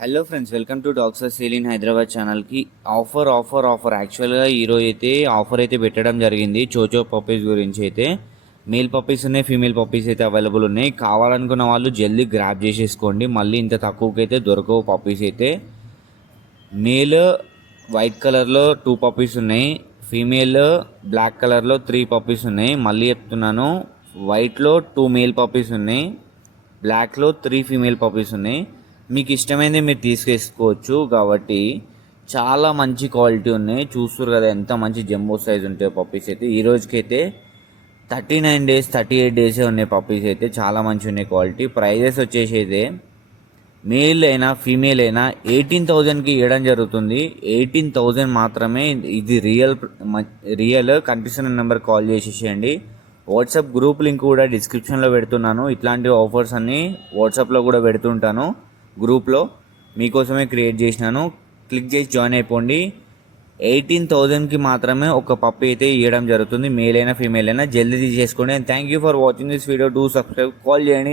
Hello friends, welcome to doctor sale in Hyderabad ఛానల్కి. Offer యాక్చువల్గా ఈరోజు అయితే ఆఫర్ అయితే పెట్టడం జరిగింది. చోచో పప్పీస్ గురించి అయితే మేల్ పప్పీస్ ఉన్నాయి, ఫీమేల్ పప్పీస్ అయితే అవైలబుల్ ఉన్నాయి. కావాలనుకున్న వాళ్ళు జల్దీ గ్రాప్ చేసేసుకోండి. మళ్ళీ ఇంత తక్కువకి అయితే దొరకవు పప్పీస్ అయితే. మేల్ వైట్ కలర్లో 2 పప్పీస్ ఉన్నాయి, ఫీమేల్ బ్లాక్ కలర్లో 3 పప్పీస్ ఉన్నాయి. మళ్ళీ చెప్తున్నాను, వైట్లో 2 మేల్ పప్పీస్ ఉన్నాయి, బ్లాక్లో 3 ఫీమేల్ పప్పీస్ ఉన్నాయి. మీకు ఇష్టమైనది మీరు తీసుకేసుకోవచ్చు. కాబట్టి చాలా మంచి క్వాలిటీ ఉన్నాయి. చూస్తారు కదా ఎంత మంచి జంబో సైజ్ ఉంటాయి పప్పీస్ అయితే. ఈ రోజుకైతే 39 days 38 days ఉన్నాయి పప్పీస్ అయితే. చాలా మంచి ఉన్నాయి క్వాలిటీ. ప్రైజెస్ వచ్చేసి అయితే మేల్ అయినా ఫీమేల్ అయినా 18,000కి ఇవ్వడం జరుగుతుంది. 18,000 మాత్రమే. ఇది రియల్ కనిపిస్తున్న నెంబర్ కాల్ చేసేసేయండి. వాట్సాప్ గ్రూప్ లింక్ కూడా డిస్క్రిప్షన్లో పెడుతున్నాను. ఇట్లాంటి ఆఫర్స్ అన్నీ వాట్సాప్లో కూడా పెడుతుంటాను. గ్రూప్లో మీకోసమే క్రియేట్ చేసినాను. క్లిక్ చేసి జాయిన్ అయిపోండి. 18,000కి మాత్రమే ఒక పప్పి అయితే ఇవ్వడం జరుగుతుంది. మేల్ అయినా ఫీమేల్ అయినా జల్దీ తీసేసుకోండి. And thank you for watching this video. Do subscribe, call చేయండి.